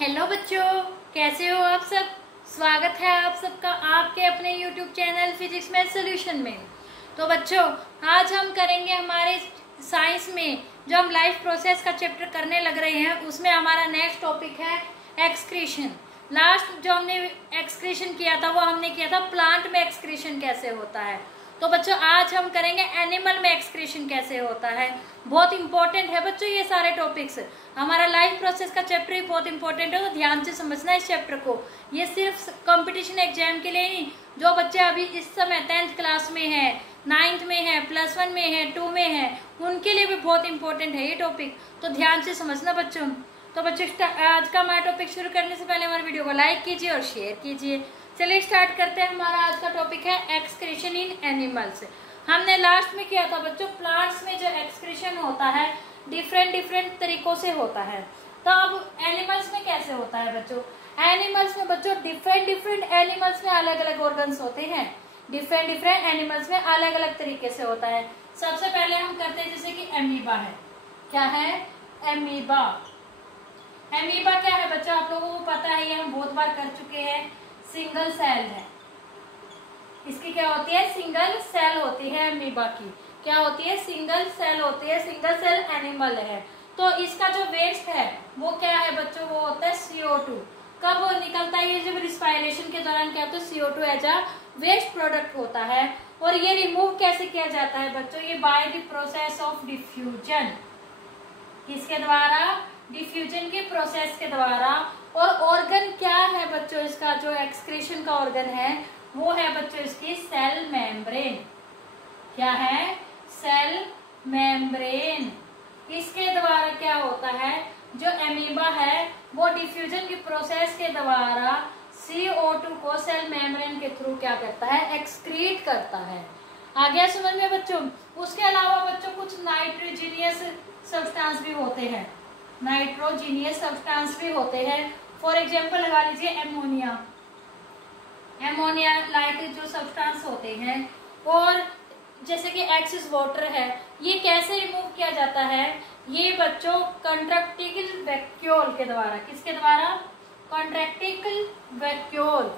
Hello बच्चों, कैसे हो आप सब। स्वागत है आप सबका आपके अपने YouTube channel physics math solution में। तो बच्चों, आज हम करेंगे हमारे साइंस में जो हम लाइफ प्रोसेस का चैप्टर करने लग रहे हैं, उसमें हमारा नेक्स्ट टॉपिक है एक्सक्रीशन। लास्ट जो हमने एक्सक्रीशन किया था वो हमने किया था प्लांट में एक्सक्रीशन कैसे होता है। तो बच्चों, आज हम करेंगे एनिमल में एक्सक्रीशन कैसे होता है। बहुत इंपॉर्टेंट है बच्चों ये सारे टॉपिक्स। हमारा लाइफ प्रोसेस का चैप्टर ही बहुत इंपॉर्टेंट है, तो ध्यान से समझना इस चैप्टर को। ये सिर्फ कंपटीशन एग्जाम के लिए नहीं, जो बच्चे अभी इस समय 10th क्लास में है, 9th में है, +1 में है, 2 में है, उनके लिए भी बहुत इंपॉर्टेंट है ये टॉपिक। तो ध्यान से समझना बच्चों। तो बच्चों, आज का हमारा टॉपिक शुरू करने से पहले हमारे वीडियो को लाइक कीजिए और शेयर कीजिए। चलिए स्टार्ट करते हैं। हमारा आज का टॉपिक है एक्सक्रीशन इन एनिमल्स। हमने लास्ट में किया था बच्चों, प्लांट्स में जो एक्सक्रीशन होता है डिफरेंट तरीकों से होता है। तो अब एनिमल्स में कैसे होता है बच्चों। एनिमल्स में बच्चों डिफरेंट एनिमल्स में अलग अलग ऑर्गन्स होते हैं। डिफरेंट एनिमल्स में अलग अलग तरीके से होता है। सबसे पहले हम करते हैं जैसे कि एमीबा है। क्या है एमीबा। एमीबा क्या है बच्चों, आप लोगों को पता है, ये हम बहुत बार कर चुके हैं। सिंगल सेल है इसकी। क्या होती है, सिंगल सेल होती है एमीबा की। क्या होती है, सिंगल सेल होती है, सिंगल सेल एनिमल है। तो इसका जो वेस्ट है वो क्या है बच्चों, वो होता है CO2। कब वो निकलता है, ये जब रिस्पायरेशन के दौरान क्या होता है, CO2 as a waste product होता है। और ये रिमूव कैसे किया जाता है बच्चों, ये by the process of diffusion. किसके द्वारा, डिफ्यूजन के प्रोसेस के द्वारा। और ऑर्गन क्या है बच्चों, इसका जो एक्सक्रीशन का ऑर्गन है वो है बच्चों इसकी सेल मेम्ब्रेन। क्या है, सेल मेम्ब्रेन। इसके द्वारा क्या होता है, जो एमीबा है वो डिफ्यूजन की प्रोसेस के द्वारा CO2 को सेल मेम्ब्रेन के थ्रू क्या करता है, एक्सक्रीट करता है। आ गया समझ में बच्चों। उसके अलावा बच्चों कुछ नाइट्रोजीनियस सब्सटेंस भी होते हैं। नाइट्रोजीनियस सब्सटेंस भी होते हैं। फॉर एग्जाम्पल लगा लीजिए एमोनिया। एमोनिया लाइक जो सब्सटेंस होते हैं। और जैसे कि एक्सेस वाटर है, ये कैसे रिमूव किया जाता है, ये बच्चों कंट्रैक्टिकल वैक्यूल के द्वारा। किसके द्वारा, कंट्रैक्टिकल वैक्यूल।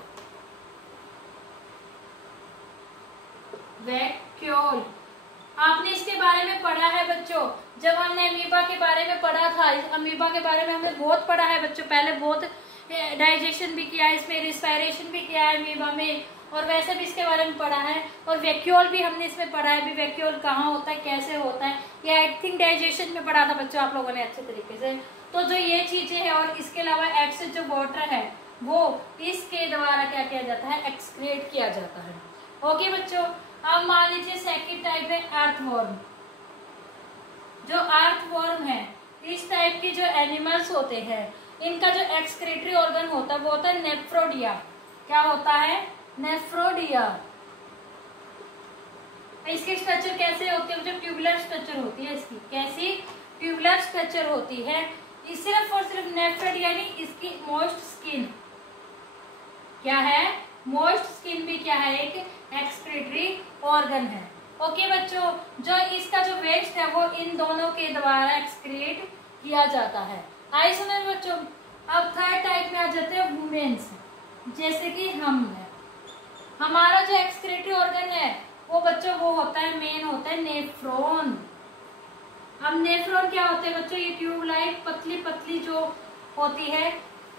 वैक्यूल आपने इसके बारे में पढ़ा है बच्चों, जब हमने अमीबा के बारे में पढ़ा था। अमीबा के बारे में हमने बहुत पढ़ा है बच्चों, पहले बहुत डाइजेशन भी किया है, इसमें रिस्पायरेशन भी किया है अमीबा में, और वैसे भी इसके बारे में पढ़ा है। और वैक्यूल भी हमने इसमें पढ़ा है भी, वैक्यूल कहाँ होता है, कैसे होता है, ये आई थिंक डाइजेशन में पढ़ा था बच्चों आप लोगों ने अच्छे तरीके से। तो जो ये चीजें हैं, और इसके अलावा एक्सेस जो वाटर है वो इसके द्वारा क्या किया जाता है, एक्सक्रीट किया जाता है। ओके बच्चों, अब मान लीजिए सेकंड टाइप है अर्थवर्म। जो अर्थवर्म है, इस टाइप के जो एनिमल्स होते हैं, इनका जो एक्सक्रीटरी ऑर्गन होता है वो होता है नेफ्रोडिया। क्या होता है, नेफ्रोडिया। इसकी स्ट्रक्चर कैसे होती है, जो ट्यूबुलर स्ट्रक्चर होती है इसकी। कैसी, ट्यूबुलर स्ट्रक्चर होती है। सिर्फ और सिर्फ नेफ्रोडिया यानी इसकी मोस्ट स्किन क्या है, मोस्ट स्किन भी क्या है, एक एक्सक्रीटरी ऑर्गन है। ओके बच्चों, जो इसका जो वेस्ट है वो इन दोनों के द्वारा एक्सक्रीट किया जाता है। आई समझ बच्चों। अब थर्ड टाइप में आ जाते हैं वुमेन्स। जैसे कि हम है, हमारा जो एक्सक्रीटरी ऑर्गन है वो बच्चों वो होता है, मेन होता है नेफ्रॉन। अब नेफ्रॉन क्या होते हैं बच्चों, ये ट्यूब लाइक पतली जो होती है,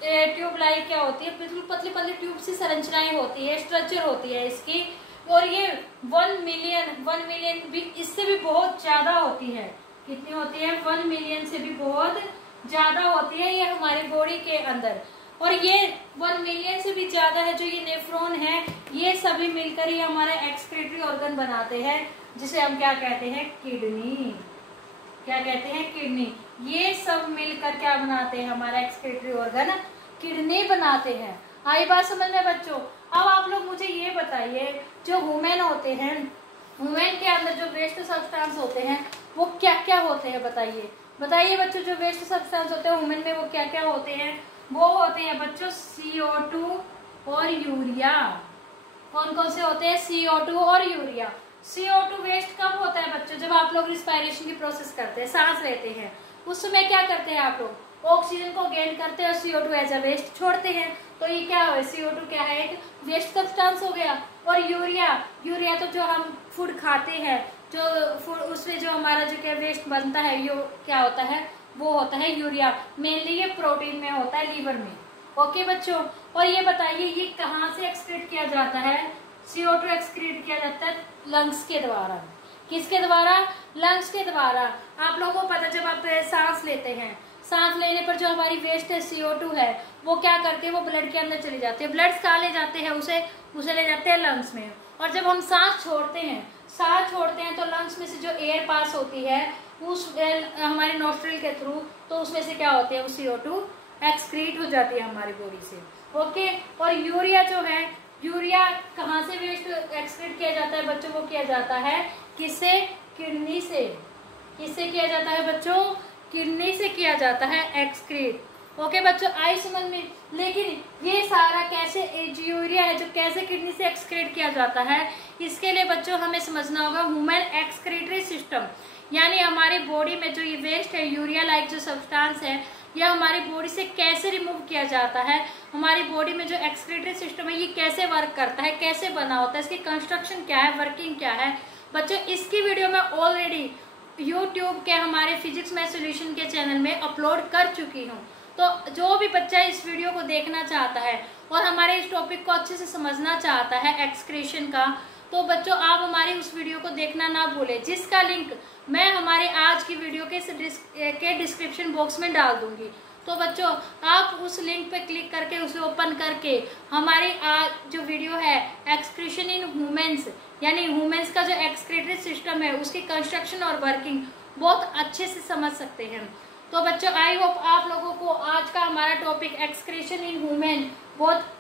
ट्यूब लाइक क्या होती है, बिल्कुल पतली ट्यूब सी संरचनाएं होती है, स्ट्रक्चर होती है इसकी। और ये 1 मिलियन भी, इससे भी बहुत ज्यादा होती है। कितनी होती है, 1 मिलियन से भी बहुत ज्यादा होती है ये हमारे बॉडी के अंदर। और ये 1 मिलियन से भी ज्यादा है जो ये नेफ्रॉन है, ये सभी मिलकर ही हमारा एक्सक्रीटरी ऑर्गन बनाते हैं, जिसे हम क्या कहते हैं, किडनी। क्या कहते हैं, किडनी। ये सब मिलकर क्या बनाते हैं, हमारा एक्सक्रीटरी ऑर्गन किडनी बनाते हैं। आई बात समझ में बच्चों। अब आप लोग मुझे ये बताइए, जो वुमेन होते हैं, वुमेन के अंदर जो वेस्ट सब्सटेंस होते हैं वो क्या क्या होते हैं, बताइए बच्चों। जो वेस्ट सब्सटेंस होते हैं वुमेन में वो क्या क्या होते हैं, वो होते हैं बच्चों CO2 और यूरिया। कौन कौन से होते हैं, CO2 और यूरिया। CO2 वेस्ट कब होता है बच्चों, जब आप लोग रिस्पायरेशन की प्रोसेस करते हैं, सांस लेते हैं, उस समय क्या करते हैं आप लोग, ऑक्सीजन को गेन करते हैं और CO2 एज अ वेस्ट छोड़ते हैं। तो ये क्या है, CO2 क्या है, एक वेस्ट सब्सटेंस हो गया। और यूरिया तो जो हम फूड खाते हैं, जो फूड उसमें जो हमारा जो क्या वेस्ट बनता है, ये क्या होता है, वो होता है यूरिया। मेनली ये प्रोटीन में होता है, लीवर में। ओके बच्चों, और ये बताइए ये कहाँ से एक्सक्रीट किया जाता है? CO2 एक्सक्रीट किया जाता है लंग्स के द्वारा। किसके द्वारा? लंग्स के द्वारा। आप लोगों को पता, जब आप सांस लेते हैं, सांस लेने पर जो हमारी वेस्ट है CO2 है, वो क्या करते हैं, वो ब्लड के अंदर चली जाती है। ब्लड कहाँ ले जाते हैं, उसे ले जाते हैं लंग्स में। और जब हम सांस छोड़ते हैं तो लंग्स में से जो एयर पास होती है उस हमारे नोस्ट्रिल के थ्रू, तो उसमें से क्या होती है, वो CO2 एक्सक्रीट हो जाती है हमारी बॉडी से। ओके, और यूरिया जो है, यूरिया कहाँ से वेस्ट एक्सक्रीट किया जाता है बच्चों? वो किया जाता है किससे? किडनी से। किससे किया जाता है बच्चों? किडनी से किया जाता है एक्सक्रीट। ओके बच्चों, आई समझ में? लेकिन ये सारा कैसे, यूरिया है जो कैसे किडनी से एक्सक्रीट किया जाता है, इसके लिए बच्चों हमें समझना होगा ह्यूमन एक्सक्रीटरी सिस्टम। यानी हमारी बॉडी में जो ये वेस्ट है, यूरिया लाइक जो सब्सटेंस है, यह हमारी बॉडी से कैसे रिमूव किया जाता है। हमारी बॉडी में जो एक्सक्रीटरी सिस्टम है ये कैसे वर्क करता है, कैसे बना होता है, इसकी कंस्ट्रक्शन क्या है, वर्किंग क्या है। बच्चों इसकी वीडियो मैं ऑलरेडी YouTube के हमारे फिजिक्स में सॉल्यूशन के चैनल में अपलोड कर चुकी हूँ। तो जो भी बच्चा इस वीडियो को देखना चाहता है और हमारे इस टॉपिक को अच्छे से समझना चाहता है एक्सक्रीशन का, तो बच्चों आप हमारी उस वीडियो को देखना ना भूलें, जिसका लिंक मैं हमारे आज की वीडियो के डिस्क्रिप्शन बॉक्स में डाल दूंगी। तो बच्चों आप उस लिंक पे क्लिक करके उसे ओपन करके हमारी आज जो वीडियो है एक्सक्रीशन इन ह्यूमंस, यानी ह्यूमंस का जो एक्सक्रीटरी सिस्टम है उसकी कंस्ट्रक्शन और वर्किंग बहुत अच्छे से समझ सकते हैं। तो बच्चों आई होप आप लोगों को आज का हमारा topic excretion in human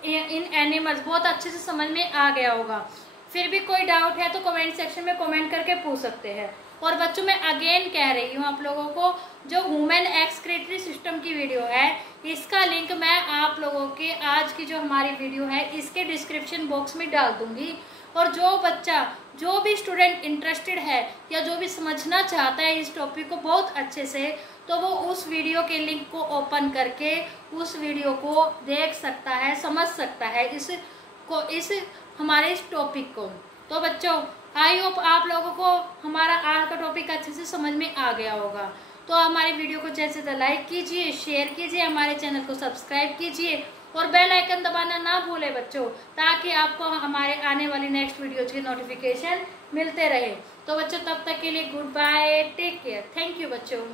in animals बहुत अच्छे से समझ में आ गया होगा। फिर भी कोई डाउट है तो कमेंट सेक्शन में कमेंट करके पूछ सकते हैं। और बच्चों मैं अगेन कह रही हूँ आप लोगों को, जो ह्यूमन एक्सक्रीटरी सिस्टम की वीडियो है इसका लिंक मैं आप लोगों के आज की जो हमारी वीडियो है इसके डिस्क्रिप्शन बॉक्स में डाल दूंगी। और जो बच्चा, जो भी स्टूडेंट इंटरेस्टेड है या जो भी समझना चाहता है इस टॉपिक को बहुत अच्छे से, तो वो उस वीडियो के लिंक को ओपन करके उस वीडियो को देख सकता है, समझ सकता है इस हमारे इस टॉपिक को। तो बच्चों आई होप आप लोगों को हमारा आज का टॉपिक अच्छे से समझ में आ गया होगा। तो हमारे वीडियो को जैसे तो लाइक कीजिए, शेयर कीजिए, हमारे चैनल को सब्सक्राइब कीजिए और बेल आइकन दबाना ना भूलें बच्चों, ताकि आपको हमारे आने वाली नेक्स्ट वीडियोज के नोटिफिकेशन मिलते रहे। तो बच्चों तब तक के लिए goodbye, take care, thank you बच्चों।